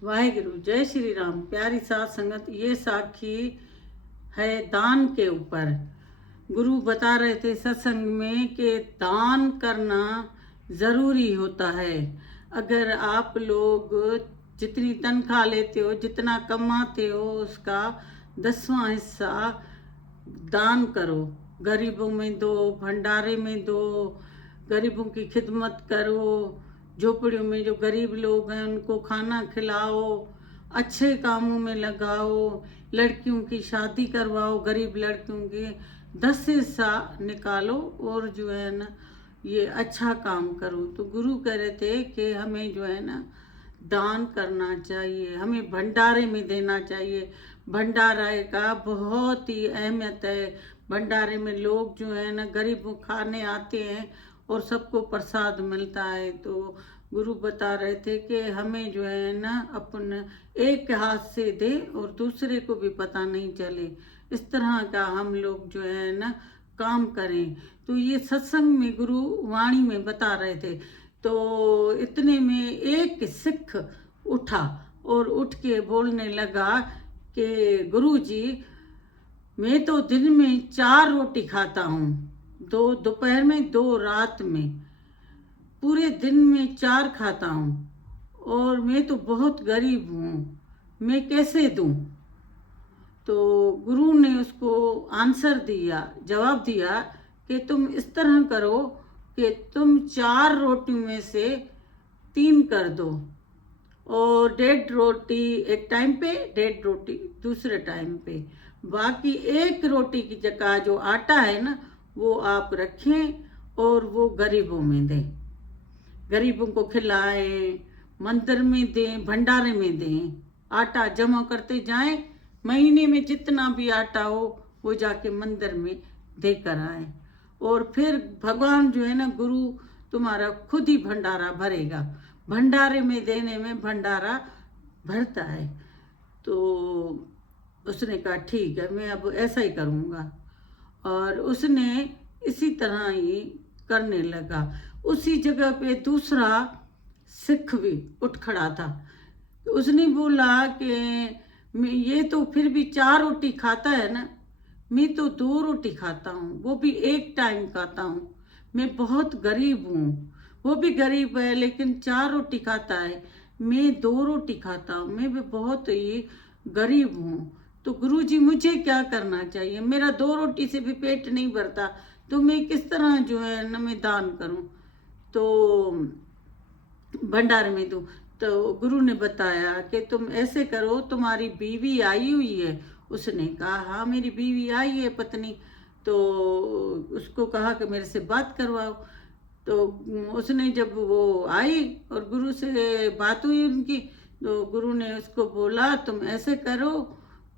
वाहिगुरु जय श्री राम। प्यारी साथ संगत, ये साखी है दान के ऊपर। गुरु बता रहे थे सत्संग में कि दान करना ज़रूरी होता है। अगर आप लोग जितनी तनख्वाह लेते हो, जितना कमाते हो, उसका 10वां हिस्सा दान करो। गरीबों में दो, भंडारे में दो, गरीबों की खिदमत करो। झोपड़ियों में जो गरीब लोग हैं उनको खाना खिलाओ, अच्छे कामों में लगाओ, लड़कियों की शादी करवाओ, गरीब लड़कियों की 10 हिस्सा निकालो और जो है ना ये अच्छा काम करो। तो गुरु कह रहे थे कि हमें जो है ना दान करना चाहिए, हमें भंडारे में देना चाहिए। भंडारे का बहुत ही अहमियत है। भंडारे में लोग जो है ना गरीब खाने आते हैं और सबको प्रसाद मिलता है। तो गुरु बता रहे थे कि हमें जो है ना अपन एक हाथ से दे और दूसरे को भी पता नहीं चले, इस तरह का हम लोग जो है ना काम करें। तो ये सत्संग में गुरु वाणी में बता रहे थे। तो इतने में एक सिख उठा और उठ के बोलने लगा कि गुरु जी, मैं तो दिन में 4 रोटी खाता हूँ, 2 दोपहर में, 2 रात में, पूरे दिन में 4 खाता हूँ और मैं तो बहुत गरीब हूँ, मैं कैसे दूँ। तो गुरु ने उसको आंसर दिया, जवाब दिया कि तुम इस तरह करो कि तुम 4 रोटी में से 3 कर दो और 1.5 रोटी एक टाइम पे, 1.5 रोटी दूसरे टाइम पे। बाकी 1 रोटी की जगह जो आटा है ना वो आप रखें और वो गरीबों में दें, गरीबों को खिलाएं, मंदिर में दें, भंडारे में दें। आटा जमा करते जाएं, महीने में जितना भी आटा हो वो जाके मंदिर में देकर आए और फिर भगवान जो है ना गुरु तुम्हारा खुद ही भंडारा भरेगा। भंडारे में देने में भंडारा भरता है। तो उसने कहा ठीक है, मैं अब ऐसा ही करूँगा और उसने इसी तरह ही करने लगा। उसी जगह पे दूसरा सिख भी उठ खड़ा था। उसने बोला कि ये तो फिर भी 4 रोटी खाता है ना, मैं तो 2 रोटी खाता हूँ, वो भी एक टाइम खाता हूँ। मैं बहुत गरीब हूँ, वो भी गरीब है लेकिन 4 रोटी खाता है, मैं 2 रोटी खाता हूँ, मैं भी बहुत ही गरीब हूँ। तो गुरुजी मुझे क्या करना चाहिए, मेरा 2 रोटी से भी पेट नहीं भरता, तो मैं किस तरह जो है ना मैं दान करूँ, तो भंडारे में दूँ। तो गुरु ने बताया कि तुम ऐसे करो, तुम्हारी बीवी आई हुई है। उसने कहा हाँ मेरी बीवी आई है, पत्नी। तो उसको कहा कि मेरे से बात करवाओ। तो उसने जब वो आई और गुरु से बात हुई उनकी, तो गुरु ने उसको बोला तुम ऐसे करो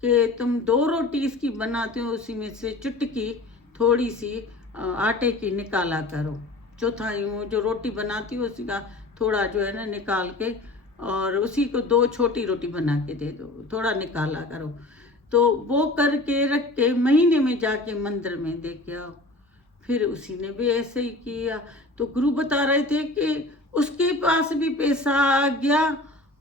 कि तुम 2 रोटी इसकी बनाते हो, उसी में से चुटकी थोड़ी सी आटे की निकाला करो। चौथाई वो जो रोटी बनाती हो उसी का थोड़ा जो है ना निकाल के और उसी को 2 छोटी रोटी बना के दे दो, थोड़ा निकाला करो। तो वो करके रख के महीने में जाके मंदिर में दे के आओ। फिर उसी ने भी ऐसे ही किया। तो गुरु बता रहे थे कि उसके पास भी पैसा आ गया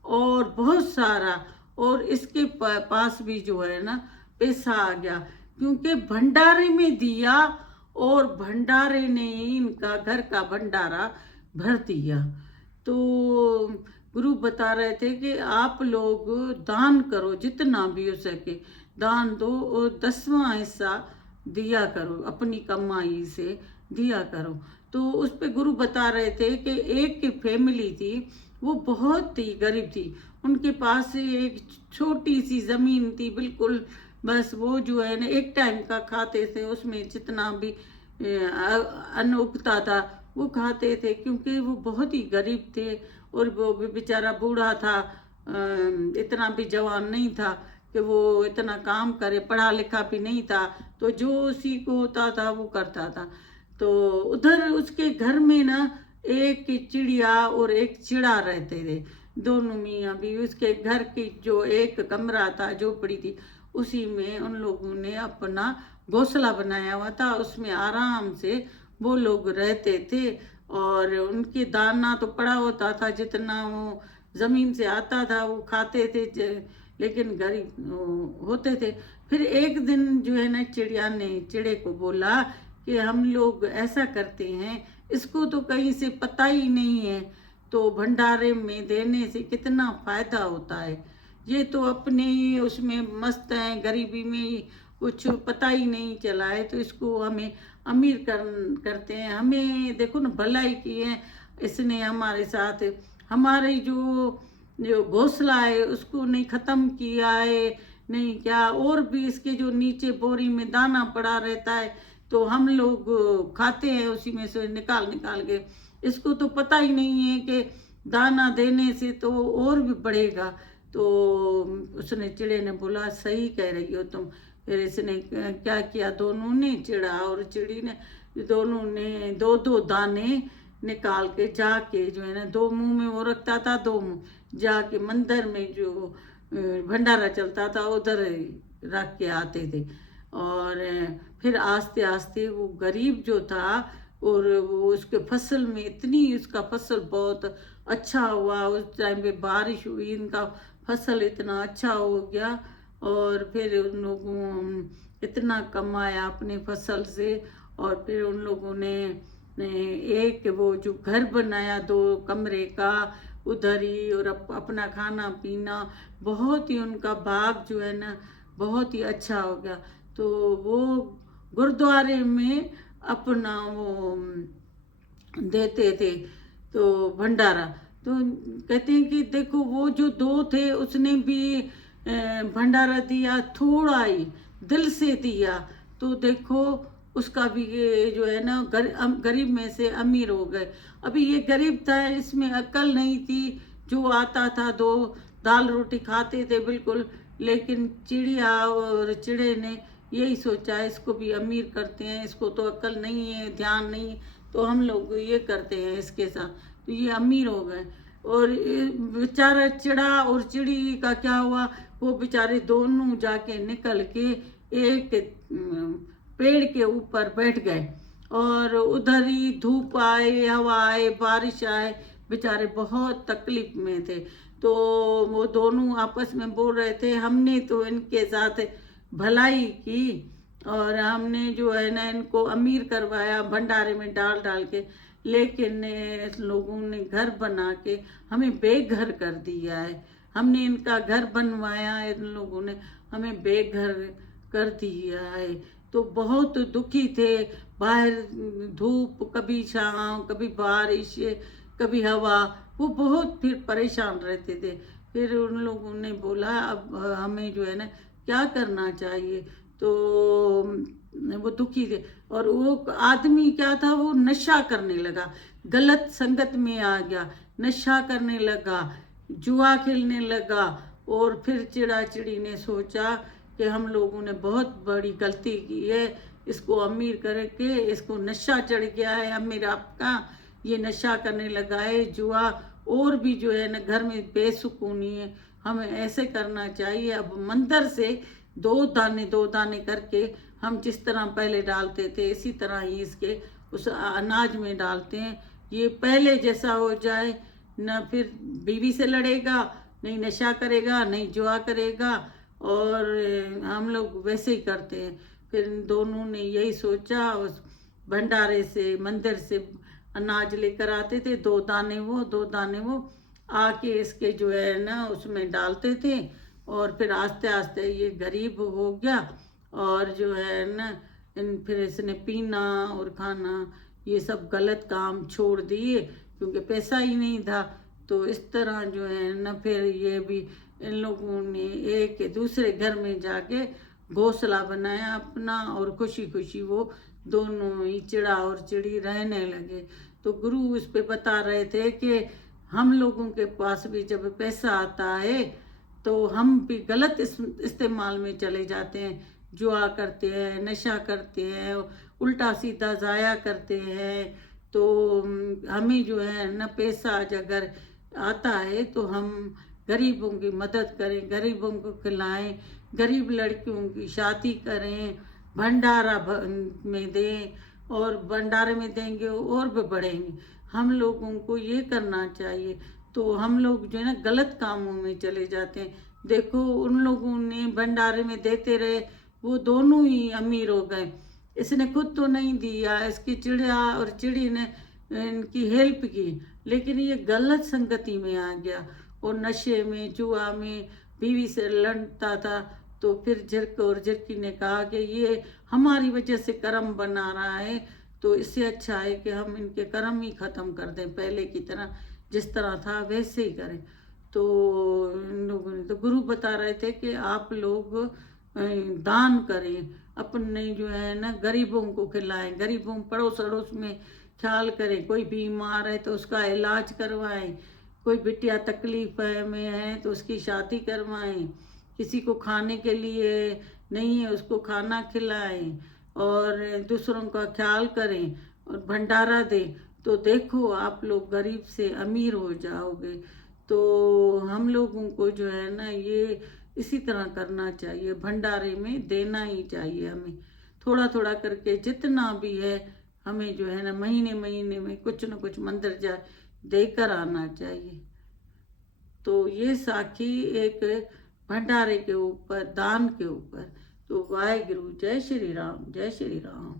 और बहुत सारा, और इसके पास भी जो है ना पैसा आ गया, क्योंकि भंडारे में दिया और भंडारे ने इनका घर का भंडारा भर दिया। तो गुरु बता रहे थे कि आप लोग दान करो, जितना भी हो सके दान दो और 10वां हिस्सा दिया करो, अपनी कमाई से दिया करो। तो उस पे गुरु बता रहे थे कि एक की फैमिली थी, वो बहुत ही गरीब थी। उनके पास एक छोटी सी ज़मीन थी बिल्कुल, बस वो जो है ना एक टाइम का खाते थे, उसमें जितना भी अन्न उगता था वो खाते थे, क्योंकि वो बहुत ही गरीब थे और वो भी बेचारा बूढ़ा था, इतना भी जवान नहीं था कि वो इतना काम करे, पढ़ा लिखा भी नहीं था, तो जो उसी को होता था वो करता था। तो उधर उसके घर में ना एक चिड़िया और एक चिड़ा रहते थे, दोनों मियाँ भी। उसके घर की जो एक कमरा था, झोपड़ी थी, उसी में उन लोगों ने अपना घोंसला बनाया हुआ था, उसमें आराम से वो लोग रहते थे। और उनके दाना तो पड़ा होता था, जितना वो ज़मीन से आता था वो खाते थे, लेकिन गरीब होते थे। फिर एक दिन जो है ना चिड़िया ने चिड़े को बोला कि हम लोग ऐसा करते हैं, इसको तो कहीं से पता ही नहीं है, तो भंडारे में देने से कितना फायदा होता है। ये तो अपने ही उसमें मस्त हैं, गरीबी में ही कुछ पता ही नहीं चला है, तो इसको हमें अमीर करते हैं। हमें देखो ना भलाई की है इसने हमारे साथ, हमारी जो जो घोंसला है उसको नहीं ख़त्म किया है, नहीं क्या, और भी इसके जो नीचे बोरी में दाना पड़ा रहता है तो हम लोग खाते हैं उसी में से निकाल निकाल के। इसको तो पता ही नहीं है कि दाना देने से तो और भी बढ़ेगा। तो उसने चिड़े ने बोला सही कह रही हो तुम। फिर इसने क्या किया, दोनों ने, चिड़ा और चिड़ी ने, दोनों ने दो दो दाने निकाल के जाके जो है ना, दो मुंह में वो रखता था, दो मुंह जाके मंदिर में जो भंडारा चलता था उधर रख के आते थे। और फिर आस्ते आस्ते वो गरीब जो था, और वो उसके फसल में इतनी, उसका फसल बहुत अच्छा हुआ, उस टाइम पे बारिश हुई, इनका फसल इतना अच्छा हो गया। और फिर उन लोगों इतना कमाया अपने फसल से। और फिर उन लोगों ने एक वो जो घर बनाया 2 कमरे का उधर ही, और अपना खाना पीना, बहुत ही उनका बाग जो है ना बहुत ही अच्छा हो गया। तो वो गुरुद्वारे में अपना वो देते थे तो भंडारा। तो कहते हैं कि देखो वो जो 2 थे उसने भी भंडारा दिया, थोड़ा ही दिल से दिया, तो देखो उसका भी ये जो है ना गरीब में से अमीर हो गए। अभी ये गरीब था, इसमें अक्ल नहीं थी, जो आता था 2 दाल रोटी खाते थे बिल्कुल। लेकिन चिड़िया और चिड़े ने यही सोचा इसको भी अमीर करते हैं, इसको तो अक्ल नहीं है, ध्यान नहीं, तो हम लोग ये करते हैं इसके साथ, तो ये अमीर हो गए। और बेचारा चिड़ा और चिड़ी का क्या हुआ, वो बेचारे दोनों जाके निकल के एक पेड़ के ऊपर बैठ गए, और उधर ही धूप आए, हवा आए, बारिश आए, बेचारे बहुत तकलीफ में थे। तो वो दोनों आपस में बोल रहे थे हमने तो इनके साथ भलाई की, और हमने जो है ना इनको अमीर करवाया भंडारे में डाल डाल के, लेकिन लोगों ने घर बना के हमें बेघर कर दिया है। हमने इनका घर बनवाया, इन लोगों ने हमें बेघर कर दिया है। तो बहुत दुखी थे, बाहर धूप, कभी छाँव, कभी बारिश, कभी हवा, वो बहुत फिर परेशान रहते थे। फिर उन लोगों ने बोला अब हमें जो है ना क्या करना चाहिए। तो वो दुखी थे, और वो आदमी क्या था, वो नशा करने लगा, गलत संगत में आ गया, नशा करने लगा, जुआ खेलने लगा। और फिर चिड़ा चिड़ी ने सोचा कि हम लोगों ने बहुत बड़ी गलती की है, इसको अमीर करके, इसको नशा चढ़ गया है, अमीर आपका ये नशा करने लगा है, जुआ, और भी जो है ना घर में बेसुकूनी है, हमें ऐसे करना चाहिए। अब मंदिर से 2 दाने करके हम जिस तरह पहले डालते थे इसी तरह ही इसके उस अनाज में डालते हैं, ये पहले जैसा हो जाए, न फिर बीवी से लड़ेगा, नहीं नशा करेगा, नहीं जुआ करेगा, और हम लोग वैसे ही करते हैं। फिर इन दोनों ने यही सोचा, उस भंडारे से, मंदिर से अनाज लेकर आते थे, 2 दाने वो आके इसके जो है ना उसमें डालते थे। और फिर आस्ते आस्ते ये गरीब हो गया, और जो है ना फिर इसने पीना और खाना ये सब गलत काम छोड़ दिए, क्योंकि पैसा ही नहीं था। तो इस तरह जो है ना फिर ये भी, इन लोगों ने एक दूसरे घर में जाके घोंसला बनाया अपना, और खुशी खुशी वो दोनों ही चिड़ा और चिड़ी रहने लगे। तो गुरु इस पे बता रहे थे कि हम लोगों के पास भी जब पैसा आता है तो हम भी गलत इस्तेमाल में चले जाते हैं, जुआ करते हैं, नशा करते हैं, उल्टा सीधा ज़ाया करते हैं। तो हमें जो है न पैसा अगर आता है तो हम गरीबों की मदद करें, गरीबों को खिलाएं, गरीब लड़कियों की शादी करें, भंडारा में दें, और भंडारे में देंगे और भी बढ़ेंगे। हम लोगों को ये करना चाहिए। तो हम लोग जो है ना गलत कामों में चले जाते हैं। देखो उन लोगों ने भंडारे में देते रहे, वो दोनों ही अमीर हो गए। इसने खुद तो नहीं दिया, इसकी चिड़िया और चिड़ी ने इनकी हेल्प की, लेकिन ये गलत संगति में आ गया और नशे में, जुआ में बीवी से लड़ता था। तो फिर झिरक और झिरकी ने कहा कि ये हमारी वजह से कर्म बना रहा है, तो इससे अच्छा है कि हम इनके कर्म ही खत्म कर दें, पहले की तरह जिस तरह था वैसे ही करें। तो इन लोगों ने, तो गुरु बता रहे थे कि आप लोग दान करें, अपने जो है ना गरीबों को खिलाएं, गरीबों पड़ोस अड़ोस में ख्याल करें, कोई बीमार है तो उसका इलाज करवाएं, कोई बिटिया तकलीफ में है तो उसकी शादी करवाएं, किसी को खाने के लिए नहीं है उसको खाना खिलाएं और दूसरों का ख्याल करें और भंडारा दें। तो देखो आप लोग गरीब से अमीर हो जाओगे। तो हम लोगों को जो है ना ये इसी तरह करना चाहिए, भंडारे में देना ही चाहिए हमें, थोड़ा थोड़ा करके जितना भी है हमें जो है ना महीने महीने में कुछ न कुछ मंदिर जा देकर आना चाहिए। तो ये साखी एक भंडारे के ऊपर, दान के ऊपर। तो वाहेगुरु, जय श्री राम, जय श्री राम।